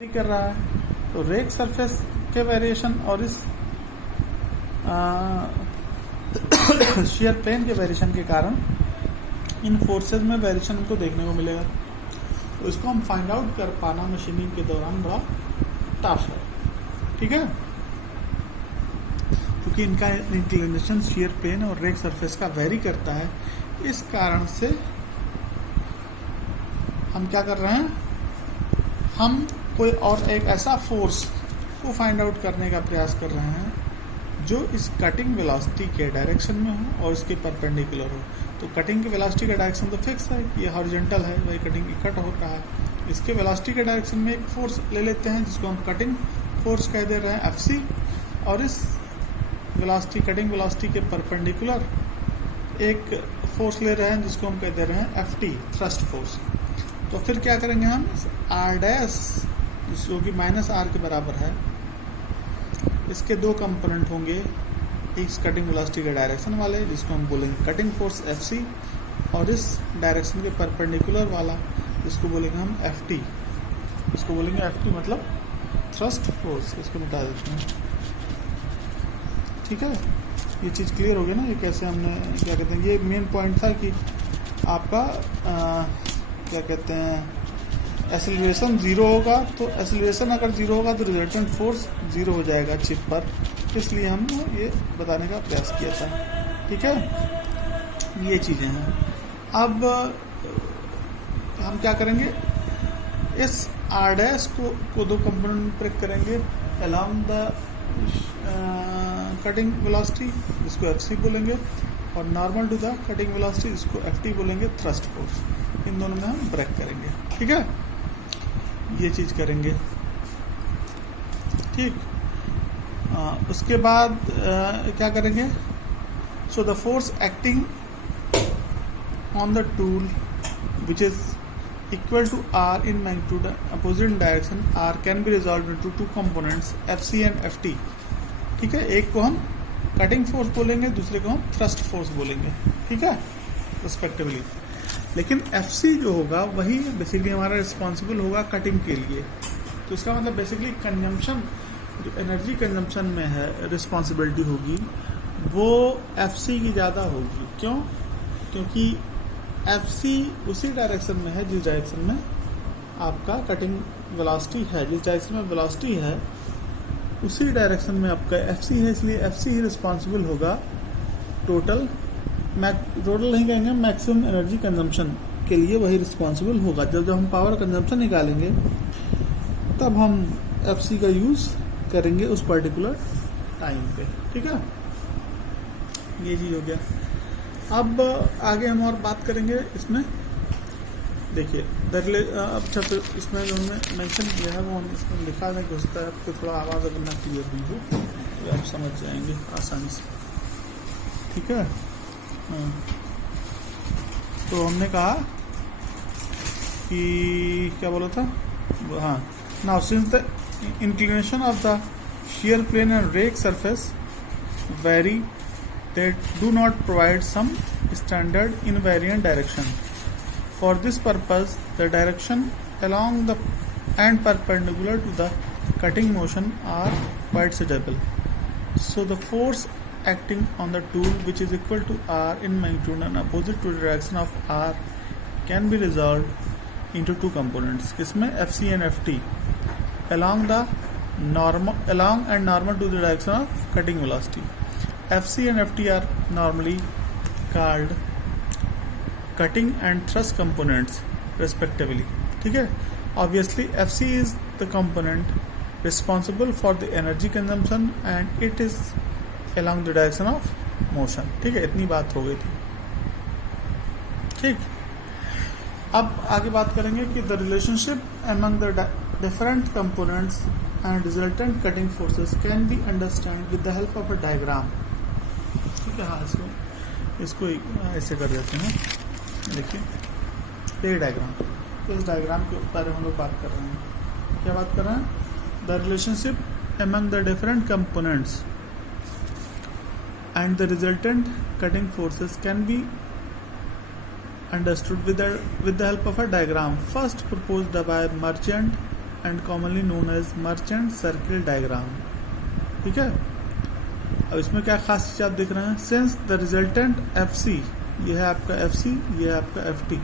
कर रहा है। तो रेक सरफेस के वेरिएशन और इस शेयर प्लेन के वेरिएशन के कारण इन फोर्सेस में वेरिएशन को देखने को मिलेगा। तो इसको हम फाइंड आउट कर पाना मशीनिंग के दौरान बड़ा टफ है, ठीक है, क्योंकि इनका इंक्लिनेशन शेयर प्लेन और रेक सरफेस का वेरी करता है। इस कारण से हम क्या कर रहे हैं, हम कोई और एक ऐसा फोर्स को फाइंड आउट करने का प्रयास कर रहे हैं जो इस कटिंग वेलोसिटी के डायरेक्शन में हो और इसके परपेंडिकुलर हो। तो कटिंग के वेलोसिटी का डायरेक्शन तो फिक्स है, ये हॉरिजॉन्टल है, वही कटिंग कट होता है। इसके वेलोसिटी के डायरेक्शन में एक फोर्स ले लेते हैं जिसको हम कटिंग फोर्स कह दे रहे हैं FC, और इस वेलोसिटी कटिंग वेलोसिटी के परपेंडिकुलर एक फोर्स ले रहे हैं जिसको हम कह दे रहे हैं FT, थ्रस्ट फोर्स। तो फिर क्या करेंगे हम, R' जो कि -R के बराबर है, इसके दो कंपोनेंट होंगे, एक कटिंग वेलोसिटी के डायरेक्शन वाले जिसको हम बोलेंगे कटिंग फोर्स FC, और इस डायरेक्शन के परपेंडिकुलर वाला जिसको बोलेंगे हम FT। इसको बोलेंगे FT मतलब थ्रस्ट फोर्स। इसको मिटा देते हैं, ठीक है। ये चीज़ क्लियर हो गई ना, ये कैसे हमने क्या कहते हैं, ये मेन पॉइंट था कि आपका क्या कहते हैं, एक्सेलरेशन 0 होगा। तो एक्सेलरेशन अगर 0 होगा तो रिजल्टेंट फोर्स 0 हो जाएगा चिप पर, इसलिए हमने ये बताने का प्रयास किया था, ठीक है। ये चीज़ें हैं। अब हम क्या करेंगे, इस R' को दो कंपोनेंट ब्रेक करेंगे अलोंग द कटिंग वेलोसिटी जिसको FC बोलेंगे, और normal to the cutting velocity जिसको FT बोलेंगे, थ्रस्ट फोर्स। इन दोनों में हम ब्रेक करेंगे, ठीक है। ये चीज करेंगे, ठीक। उसके बाद क्या करेंगे, so the force acting on the tool which is equal to R in magnitude opposite direction R can be resolved into two components FC and FT, ठीक है। एक को हम कटिंग फोर्स बोलेंगे, दूसरे को हम थ्रस्ट फोर्स बोलेंगे, ठीक है, रिस्पेक्टिवली। लेकिन FC जो होगा वही बेसिकली हमारा रिस्पॉन्सिबल होगा कटिंग के लिए। तो इसका मतलब बेसिकली कंजम्पशन, जो एनर्जी कंजम्पशन में है रिस्पॉन्सिबिलिटी होगी, वो FC की ज़्यादा होगी। क्यों? क्योंकि FC उसी डायरेक्शन में है जिस डायरेक्शन में आपका कटिंग वेलोसिटी है, जिस डायरेक्शन में वेलोसिटी है उसी डायरेक्शन में आपका FC है, इसलिए FC ही रिस्पॉन्सिबल होगा टोटल नहीं कहेंगे, मैक्सिमम एनर्जी कंजम्पशन के लिए वही रिस्पॉन्सिबल होगा। जब हम पावर कंजम्पशन निकालेंगे तब हम FC का यूज करेंगे उस पर्टिकुलर टाइम पे, ठीक है। ये चीज हो गया। अब आगे हम और बात करेंगे इसमें, देखिए अच्छा, फिर इसमें जो हमने मेंशन किया है वो हम इसमें लिखा दें, हो सकता है आपको थोड़ा आवाज़ अगर ना क्लियर हुई हो तो आप समझ जाएंगे आसानी से, ठीक है। तो हमने कहा कि क्या बोला था, हाँ, now since the inclination of the shear plane and rake surface vary, they do not provide some standard invariant direction. For this purpose, the direction along the and perpendicular to the cutting motion are quite suitable. So the force acting on the tool which is equal to R in magnitude and opposite to the direction of R can be resolved into two components. इसमें FC and FT along and normal to the direction of cutting velocity. FC and FT are normally called cutting and thrust components respectively, ठीक है। Obviously FC is the component responsible for the energy consumption and it is along the direction of motion, ठीक है। इतनी बात हो गई थी, ठीक। अब आगे बात करेंगे कि the relationship among the different components and resultant cutting forces can be understood with the help of a diagram, ठीक है। हाँ, इसको ऐसे कर देते हैं, देखिए ये डायग्राम, इस डायग्राम के बारे में हम लोग बात कर रहे हैं। क्या बात कर रहे हैं, the relationship among the different components and the resultant cutting forces can be understood with the help of a diagram first proposed by Merchant and commonly known as Merchant circle diagram. ठीक है, अब इसमें क्या खास चीज आप देख रहे हैं, since the resultant F C, ये है आपका एफ सी, ये है आपका एफ टी,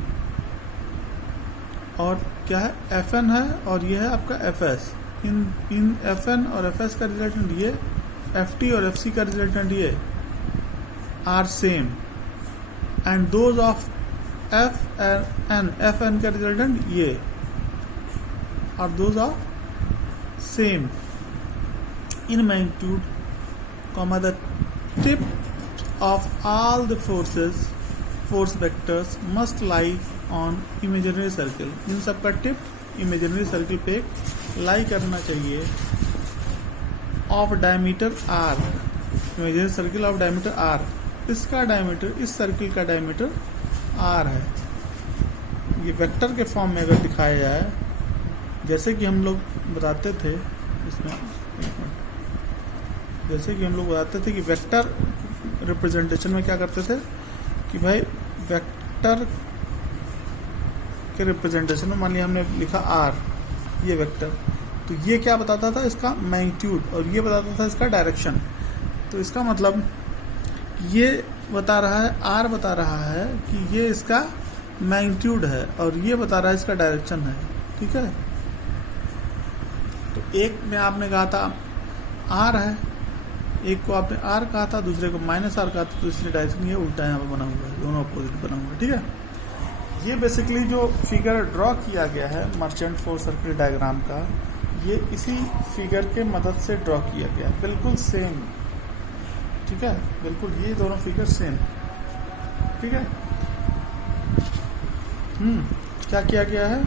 और क्या है एफ एन है, और ये है आपका एफ एस। इन एफ एन और एफ एस का रिजल्टेंट ये, एफ टी और एफ सी का रिजल्टेंट ये are same, and those of F N का रिजल्टेंट ये, और those of same in magnitude, comma the tip of all the force vectors must lie on imaginary circle। इन सब का tip imaginary circle पे lie करना चाहिए of diameter R, imaginary circle of diameter R. इसका diameter, इस circle का diameter R है। ये वेक्टर के फॉर्म में अगर दिखाया जाए, जैसे कि हम लोग बताते थे इसमें, जैसे कि हम लोग बताते थे कि वेक्टर रिप्रेजेंटेशन में क्या करते थे कि भाई वेक्टर के रिप्रेजेंटेशन में मान लिया हमने लिखा आर, ये वेक्टर, तो ये क्या बताता था, इसका मैग्नीट्यूड, और ये बताता था इसका डायरेक्शन। तो इसका मतलब ये बता रहा है, आर बता रहा है कि ये इसका मैग्नीट्यूड है, और ये बता रहा है इसका डायरेक्शन है। ठीक है, तो एक में आपने कहा था आर है, एक को आपने आर कहा था, दूसरे को माइनस आर कहा था, तो इसलिए डायरेक्शन ये उल्टा यहाँ पे बना हुआ है, दोनों अपोजिट बना हुआ है। ठीक है, ये बेसिकली जो फिगर ड्रॉ किया गया है मर्चेंट फोर्स सर्किल डायग्राम का, ये इसी फिगर के मदद से ड्रॉ किया गया है, बिल्कुल सेम। ठीक है, बिल्कुल ये दोनों फिगर सेम। ठीक है, क्या किया गया है,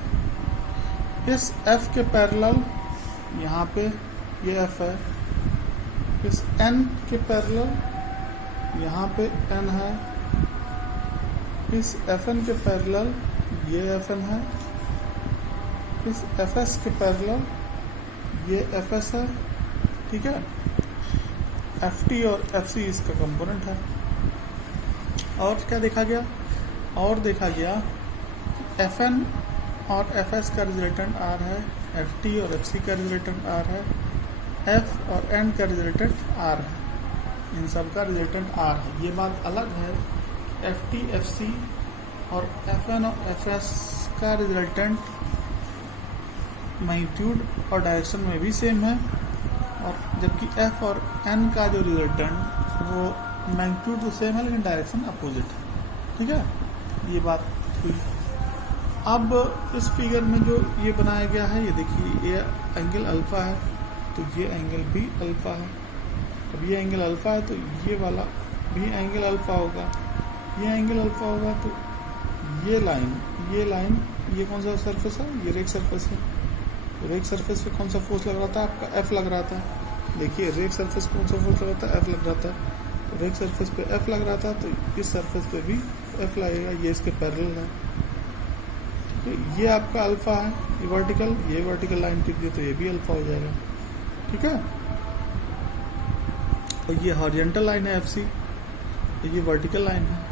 इस एफ के पैरेलल यहाँ पे ये एफ है, इस n के पैरेलल यहाँ पे n है, इस Fn के पैरेलल ये Fn है, इस Fs के पैरेलल ये Fs है। ठीक है, Ft और Fc इसका कंपोनेंट है। और क्या देखा गया, और देखा गया Fn और Fs का रिजल्टेंट R है, Ft और Fc का रिजल्टेंट R है, F और N का रिजल्टेंट R है, इन सब का रिजल्टेंट R है। ये बात अलग है, Ft, Fc और Fn और Fs का रिजल्टेंट मैग्नीट्यूड और डायरेक्शन में भी सेम है, और जबकि F और N का जो रिजल्टेंट वो मैग्नीट्यूड तो सेम है लेकिन डायरेक्शन अपोजिट है। ठीक है, ये बात हुई। अब इस फिगर में जो ये बनाया गया है, ये देखिए, ये एंगल अल्फा है, तो ये एंगल भी अल्फा है। अब ये एंगल अल्फा है तो ये वाला भी एंगल अल्फा होगा, ये एंगल अल्फा होगा, तो ये लाइन ये कौन सा सरफेस है, ये रेक सरफेस है। तो रेक सरफेस पे कौन सा फोर्स लग रहा था, आपका एफ लग रहा था। देखिए रेक सरफेस पे कौन सा फोर्स लग रहा था, एफ लग रहा था। तो रेक सरफेस पे एफ लग रहा था, तो इस सरफेस पे भी एफ लगेगा, ये इसके पैरेलल है। तो ये आपका अल्फा है, ये वर्टिकल लाइन टिप दी तो ये भी अल्फा हो जाएगा। ठीक है, और ये हॉरिजॉन्टल लाइन है एफ सी, तो ये वर्टिकल लाइन है।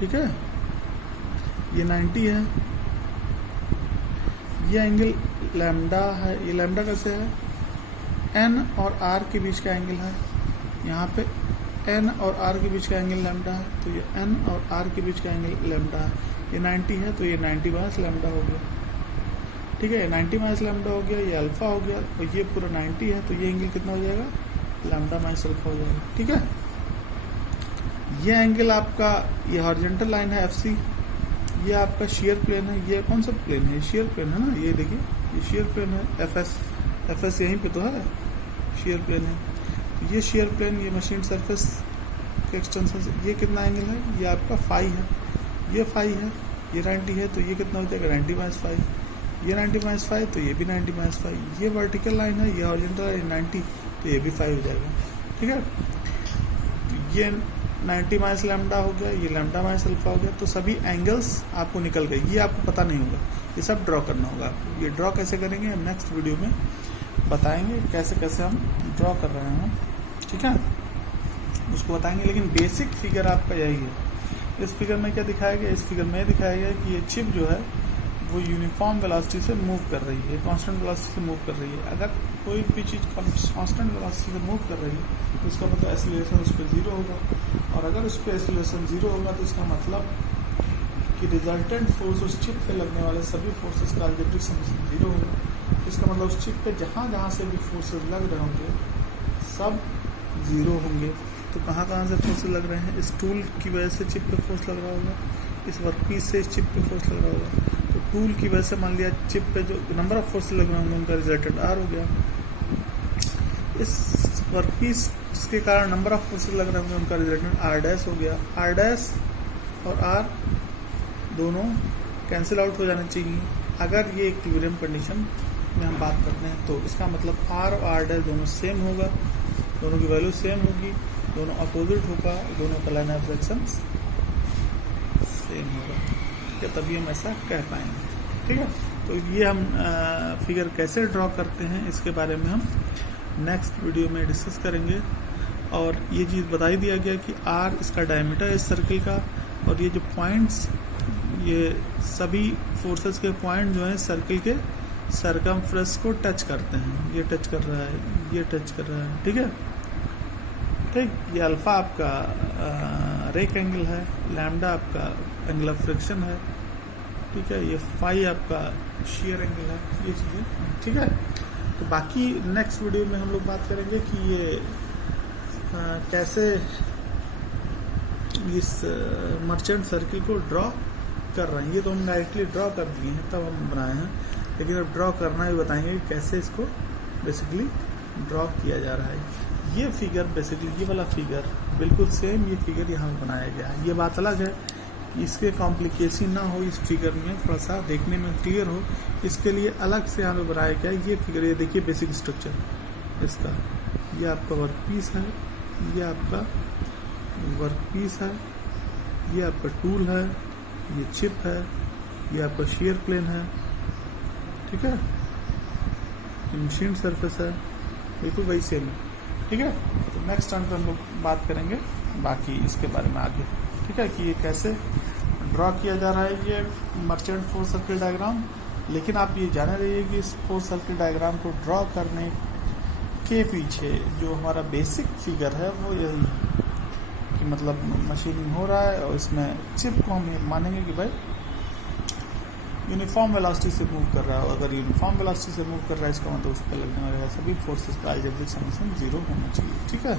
ठीक है, ये 90 है, ये एंगल लैम्डा है। ये लैम्डा कैसे है, एन और आर के बीच का एंगल है, यहाँ पे एन और आर के बीच का एंगल लैम्डा है, तो ये एन और आर के बीच का एंगल लैम्डा है। ये 90 है, तो ये 90 माइनस लैम्डा हो गया। ठीक है, 90 माइनस लैम्डा हो गया, ये अल्फा हो गया, और ये पूरा 90 है, तो ये एंगल कितना हो जाएगा, लैम्डा माइनस अल्फा हो जाएगा। ठीक है, ये एंगल आपका, ये हॉरिजॉन्टल लाइन है एफ सी, ये आपका शेयर प्लेन है। ये कौन सा प्लेन है, शेयर प्लेन है ना, ये देखिए ये शेयर प्लेन है, एफ एस यहीं पे तो है, शेयर प्लेन है। तो ये शेयर प्लेन, ये मशीन सरफेस के एक्सटेंशन से ये कितना एंगल है, ये आपका फाई है, ये फाई है, ये 90 है, तो ये कितना हो जाएगा 90 माइनस फाई, ये 90 माइनस फाई, तो ये भी 90 माइनस फाई। ये वर्टिकल लाइन है, ये हॉरिजॉन्टल लाइन 90, तो ये भी 5 हो जाएगा। ठीक है, तो ये 90 माइनस लैम्डा हो गया, ये लैम्डा माइनस अल्फा हो गया। तो सभी एंगल्स आपको निकल गए, ये आपको पता नहीं होगा, ये सब ड्रॉ करना होगा आपको। ये ड्रॉ कैसे करेंगे हम नेक्स्ट वीडियो में बताएंगे, कैसे कैसे हम ड्रॉ कर रहे हैं। ठीक है, उसको बताएंगे, लेकिन बेसिक फिगर आपका यही है। इस फिगर में क्या दिखाया गया, इस फिगर में दिखाया गया कि ये चिप जो है वो यूनिफॉर्म वेलोसिटी से मूव कर रही है, कांस्टेंट वेलोसिटी से मूव कर रही है। अगर कोई भी चीज़ कांस्टेंट वेलोसिटी से मूव कर रही है तो इसका मतलब एक्सीलरेशन उस पर 0 होगा, और अगर उस पर एक्सीलरेशन 0 होगा तो इसका मतलब कि रिजल्टेंट फोर्स उस चिप पे लगने वाले सभी फोर्सेस का अलजेब्रिक समेशन 0 होगा। इसका मतलब उस चिप पे जहाँ जहाँ से भी फोर्सेस लग रहे होंगे सब 0 होंगे। तो कहाँ कहाँ से फोर्सेस लग रहे हैं? इस टूल की वजह से चिप पे फोर्स लग रहा होगा, इस वर्कपीस से इस चिप पे फोर्स लग रहा होगा। तो टूल की वजह से मान लिया चिप पे जो नंबर ऑफ फोर्स लग रहे होंगे उनका रिजल्टेंट R हो गया। इस वर्कपीस के कारण नंबर ऑफ फोर्सेस लग रहे होंगे उनका रिजल्टेंट R' हो गया। R' और R दोनों कैंसिल आउट हो जाने चाहिए अगर ये इक्विलिब्रियम कंडीशन में हम बात करते हैं। तो इसका मतलब R और R' दोनों सेम होगा, दोनों की वैल्यू सेम होगी, दोनों अपोजिट होगा, दोनों का लाइन ऑफ रिएक्शन सेम होगा, ठीक है, तभी हम ऐसा कह पाएंगे। ठीक है, तो ये हम फिगर कैसे ड्रॉ करते हैं इसके बारे में हम नेक्स्ट वीडियो में डिस्कस करेंगे। और ये चीज़ बता ही दिया गया कि R इसका डायमीटर है इस सर्किल का, और ये जो पॉइंट्स, ये सभी फोर्सेस के पॉइंट जो हैं सर्किल के सरकमफ्रेंस को टच करते हैं। ये टच कर रहा है, ये टच कर रहा है, ठीक है, ठीक। ये अल्फा आपका रेक एंगल है, लैम्डा आपका एंगल ऑफ फ्रिक्शन है, ठीक है, ये फाई आपका शेयर एंगल है, ये चीज़ें, ठीक है। तो बाकी नेक्स्ट वीडियो में हम लोग बात करेंगे कि ये कैसे इस मर्चेंट सर्किल को ड्रॉ कर रहे हैं। ये तो हम डायरेक्टली ड्रॉ कर दिए हैं तब हम बनाए हैं, लेकिन अब ड्रॉ करना भी बताएंगे कि कैसे इसको बेसिकली ड्रॉ किया जा रहा है। ये फिगर बेसिकली, ये वाला फिगर बिल्कुल सेम ये फिगर यहाँ पे बनाया गया है। ये बात अलग है कि इसके कॉम्प्लिकेशन ना हो, इस फिगर में थोड़ा सा देखने में क्लियर हो, इसके लिए अलग से यहाँ पे बनाया गया है। ये फिगर, ये देखिए बेसिक स्ट्रक्चर इसका, ये आपका वर्कपीस है, ये आपका वर्कपीस है, ये आपका टूल है, ये चिप है, ये आपका शेयर प्लेन है, ठीक है, मशीन सरफेस है, बिल्कुल वही सेम है, ठीक है। तो नेक्स्ट टाइम पे हम लोग बात करेंगे बाकी इसके बारे में आगे, ठीक है, कि ये कैसे ड्रॉ किया जा रहा है ये मर्चेंट फोर्स सर्किल डायग्राम। लेकिन आप ये जाने रहिए कि इस फोर्स सर्किल डायग्राम को ड्रॉ करने के पीछे जो हमारा बेसिक फिगर है वो यही है कि मतलब मशीनिंग हो रहा है और इसमें चिप को हम मानेंगे कि भाई यूनिफॉर्म वेलोसिटी से मूव कर रहा है। अगर यूनिफॉर्म वेलोसिटी से मूव कर रहा है इसका मतलब उस पर लगने वाले सभी फोर्सेस का अलजेब्रिक समेशन 0 होना चाहिए, ठीक है।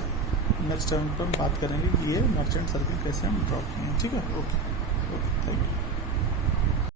नेक्स्ट टाइम पर हम बात करेंगे कि ये मर्चेंट सर्किल कैसे हम ड्रॉ किए हैं, ठीक है। Okay, thank you.